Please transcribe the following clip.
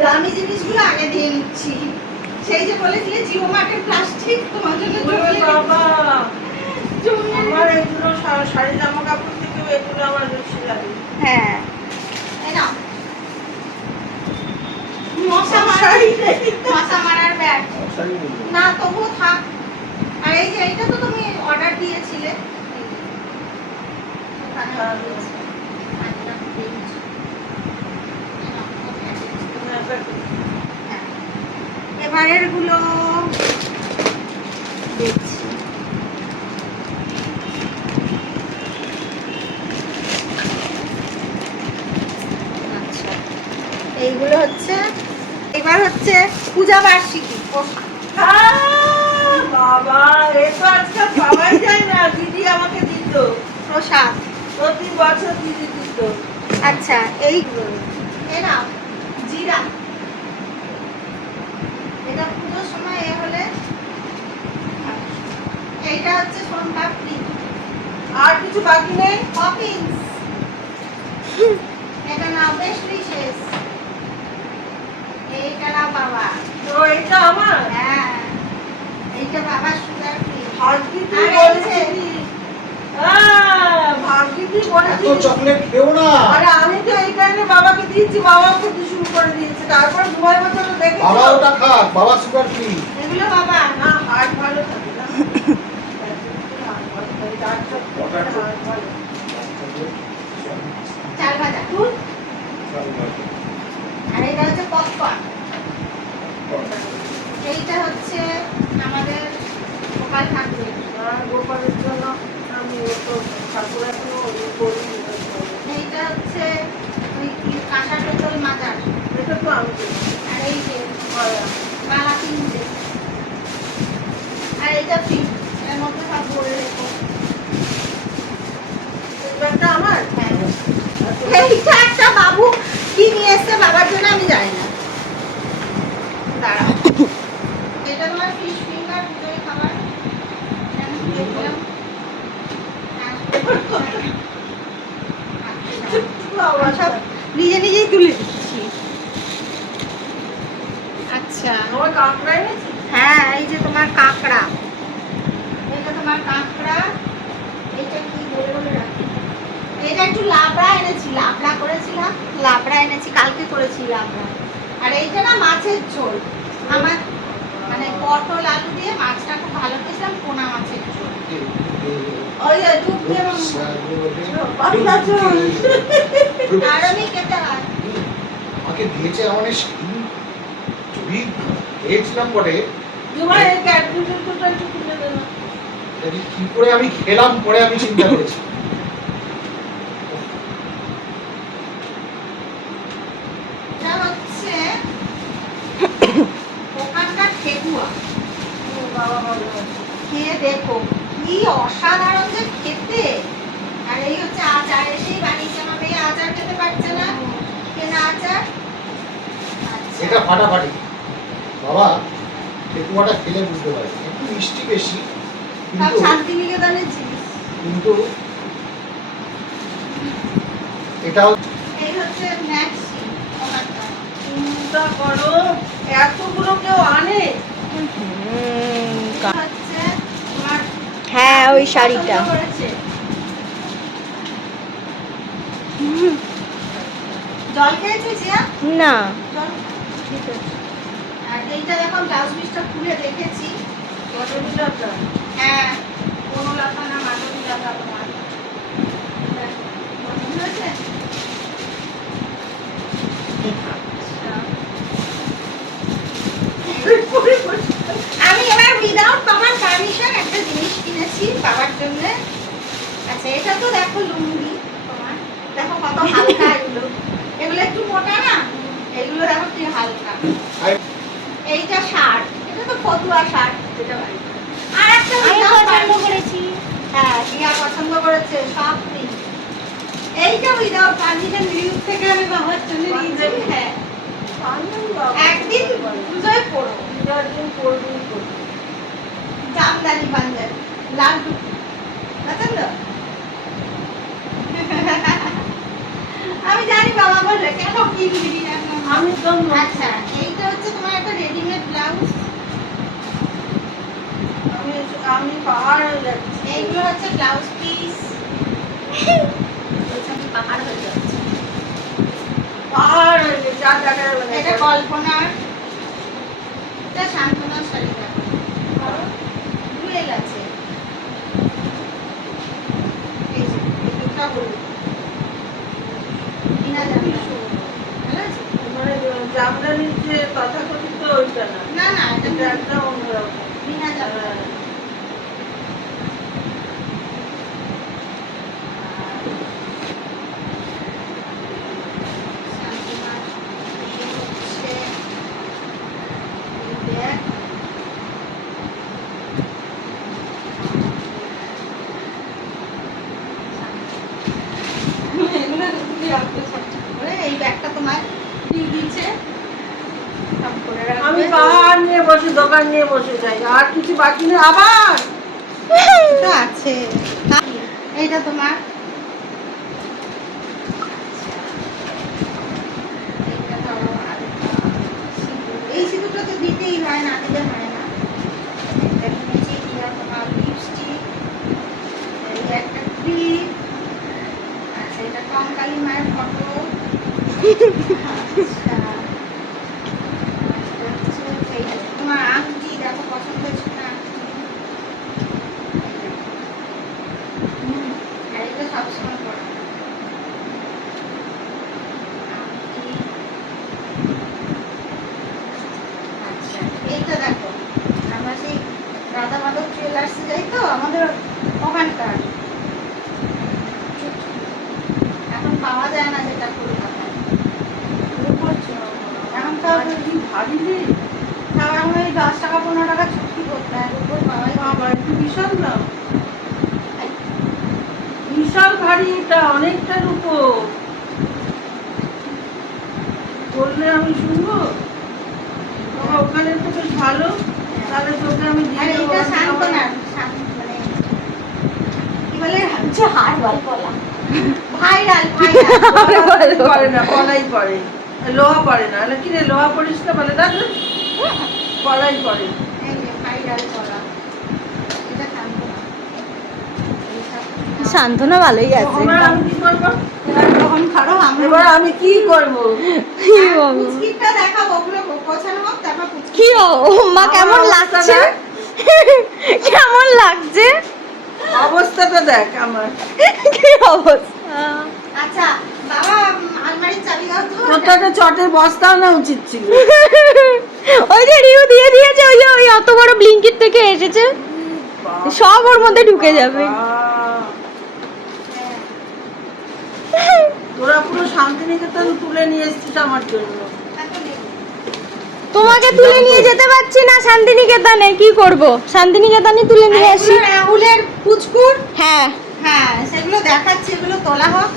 দামি জিনিসগুলো আগে দিয়ে নিচ্ছি। সেই যে বলেছিলে জিও মার্টের প্লাস্টিক তোমার জন্য বাবা আমার এগুলো শাড়ি জামা কাপড় থেকে এগুলো আমার বেশি লাগে। হ্যাঁ এই নাও মশা মারার ব্যাগ না তবুও থাক। আর এই যে এইটা তো তুমি অর্ডার দিয়েছিলে। এবারের গুলো দেখছি। আচ্ছা এইগুলো হচ্ছে এবার হচ্ছে পূজা বার্ষিকী বাবা এতো আজকাল পাওয়াই যায় না। দিদি আমাকে দিত প্রসাদ প্রতি বছর দিদি দিত। আচ্ছা এইগুলো এ নাও জিরা, এটা পুজোর সময় এ হলে। এইটা হচ্ছে সোনপাপড়ি। আর কিছু বাকি নেই। পপিংস, এটা নাও বেশ বিশেষ। এইটা নাও বাবা। তো এটা আমার। হ্যাঁ এইটা বাবার সুগার ফ্রি। ভাগ্যিতি বলেছিলি। ভাগ্যিতি বলেছিলি। এত চকলেট খেও না। আরে আমি তো এই কারণে বাবাকে দিয়েছি, বাবা খেতে শুরু করে দিয়েছে। তারপর ঘুমাই বছর দেখেছি বাবা ওটা খাক, বাবা সুগার ফ্রি। এগুলো বাবা না হার্ট ভালো থাকে না। চাল ভাজা আর এটা হচ্ছে পপকর্ন। এইটা হচ্ছে আমাদের গোপাল ঠাকুর। গোপালের জন্য আমি ঠাকুর এখনো করি। এইটা হচ্ছে ওই কি কাঁসা পেতল মাজার। এটা তো আমি আর এই যে বালা তিনটে। আর এইটা ফ্রি, এর মধ্যে সব ভরে রেখো। একটা আমার। হ্যাঁ এইটা একটা বাবু কি নিয়ে এসছে বাবার জন্য আমি জানি না। দাঁড়াও এটা তোমার ফিশ ফিঙ্গার পুজোয় খাবার। আমি দিয়ে দিলাম। সব নিজে নিজেই তুলে দিচ্ছি। আচ্ছা আমার কাঁকড়া এনেছি। হ্যাঁ এই যে তোমার কাঁকড়া, এটা তোমার কাঁকড়া। এটা কি বলে বলে রাখি। এটা একটু লাবড়া এনেছি, লাবড়া করেছিলাম, লাবড়া এনেছি কালকে করেছি লাবড়া। আর এইটা না মাছের ঝোল। আমার মানে পটল আলু দিয়ে মাছটা খুব ভালো খেয়েছিলাম, পোনা মাছের ঝোল। ওই ডুব দিয়ে পাতলা ঝোল। আর আমি খেতে হয়। আমাকে দিয়েছে আমার যদি খেয়েছিলাম পরে তোমার এই ক্যাডবেরিটা একটু খুলে দেন। যদি কি করে আমি খেলাম পরে আমি চিন্তা করেছি। এটা হচ্ছে ওখানকার ঠেকুয়া। বাবা ভালো আছে। খেয়ে দেখো কি অসাধারণ যে খেতে। আর এই হচ্ছে আচার, এসেই বানিয়েছে আমার মেয়ে। আচার খেতে পারছে না, কেনা আচার। আচ্ছা এটা ফাটাফাটি। বাবা ঠেকুয়াটা খেলে বুঝতে পারে একটু মিষ্টি বেশি, সব কিন্তু শান্তিনিকেতনের জিনিস। কিন্তু এটাও এই হচ্ছে ম্যাক্সি ওখানকার। চিন্তা করো এতগুলো কেউ আনে। এই হচ্ছে তোমার হ্যাঁ ওই শাড়িটা। পছন্দ করেছে। জল খেয়েছিস জিয়া? না জল ঠিক আছে। আর এইটা দেখো ব্লাউজ পিসটা খুলে দেখেছি। মাধবীলতা। হ্যাঁ কোনলতা না মাধবীলতা তোমার। পছন্দ হয়েছে? আমি এবার উইদাউট বাবার পারমিশন একটা জিনিস কিনেছি বাবার জন্য। আচ্ছা এটা তো দেখো লুঙ্গি তোমার, দেখো কত হালকা এগুলো। এগুলো একটু মোটা না, এগুলো দেখো কি হালকা। এইটা শার্ট, এটা তো ফতুয়া শার্ট যেটা বাড়ি। আর একটা আমি without পছন্দ permission। করেছি। হ্যাঁ টিয়া পছন্দ করেছে সব ফ্রি। এইটা উইদাউট পারমিশন রিউজ থেকে আমি বাবার জন্য নিয়েছি। হ্যাঁ একদিন পুজোয় পড়ো। একদিন করবেই করবে। জামদানি পাঞ্জাবি লাল টুপি পছন্দ। আমি জানি বাবা বলবে কেন কিনবি এখন আমি তো আচ্ছা এইটা হচ্ছে তোমার একটা রেডিমেড ব্লাউজ। আমি পাহাড় হয়ে যাচ্ছি। এইগুলো হচ্ছে ব্লাউজ পিস। আমি পাহাড় হয়ে যাচ্ছে। পাহাড় হয়ে গেছে, আর দেখা যাবে না। এটা কল্পনার, এটা শান্তনার শাড়ি দেখো, ডুয়েল আছে। এই যে এই দুটো হলুদ, বিনা জামদানি, ভালো আছে? মানে জামদানির যে তথাকথিত ওইটা না, না না এটা এটা একটা অন্যরকম। বিনা জামদানি। শান্তনার এই হচ্ছে এই ব্যাগ। এগুলো তুমি রাখতে চাচ্ছো করে এই ব্যাগটা তোমার দিয়ে দিচ্ছে সব করে রাখবে। আমি পাহাড় নিয়ে বসে, দোকান নিয়ে বসে যাই, আর কিছু বাকি নেই। আবার এটা আছে এইটা তোমার। এইটা ধরো আরেকটা সিঁদুর। এই সিঁদুরটা তো দিতেই হয়, না দিলে হয় না। এটা কিনেছি, এটা তোমার লিপস্টিক, এই একটা ক্রিম। আচ্ছা এটা কঙ্কালী মায়ের ফটো। আচ্ছা এটা হচ্ছে এইটা তোমার আংটি, দেখো পছন্দ হয়েছে না আংটি। আর এটা সবসময় পরা আংটি। আচ্ছা এইটা দেখো, আমরা সেই রাধা মাধব জুয়েলার্সে যাই তো, আমাদের ওখানকার। এখন পাওয়া যায় না যেটা কলকাতায়। এখন তো কি ভারী রে। তাও এখন ওই 10 টাকা 15 টাকা চুক্তি করতে হয়, উপর পাওয়াই যায় না। বাবা, একটু বিশাল না, বিশাল ভারী, এটা অনেকটার উপর। বললে আমি শুনবো? বাবা, ওখানে তো বেশ ভালো, তাহলে তোকে আমি আর দিয়ে দেবো। এটা শান্তনার, মানে কি বলে হচ্ছে হার বল বলা, ভাইরাল ভাইরাল। পরে না, পলাই পরে, লোহা পরে না। কি রে, লোহা পরিস না? বলে দেখ না, পলাই পরে। এই যে ভাইরাল বলা, এটা শান্তনা। সান্ত্বনা ভালোই আছে। এবার আমি কি করবো? এবার তখন খারো আমরা এবার আমি কি করবো? কি বাবু? পুচকিটা দেখাবো, ওগুলো গোছানো হোক তারপর পুচকি। কি মা কেমন আমার লাগছে? অবস্থা কেমন লাগছে? অবস্থাটা দেখ আমার। কি অবস্থা? আচ্ছা বাবা আলমারির চাবি দাও তো। তোর তো একটা চটের বস্তা আনা উচিত ছিল। ওই যে রিউ দিয়ে দিয়েছে, ওই যে ওই অত বড় ব্লিঙ্কিট থেকে এসেছে, সব ওর মধ্যে ঢুকে যাবে। হ্যাঁ, তোরা পুরো শান্তিনিকেতন তুলে নিয়ে এসেছিস আমার জন্য। তারপর নেবো। তোমাকে তুলে নিয়ে যেতে পারছি না শান্তিনিকেতনে, কি করব? শান্তিনিকেতনে তুলে নিয়ে আর আসি। এগুলো রাহুলের পুচকুর। হ্যাঁ, হ্যাঁ সেগুলো দেখাচ্ছে, এগুলো তোলা হোক।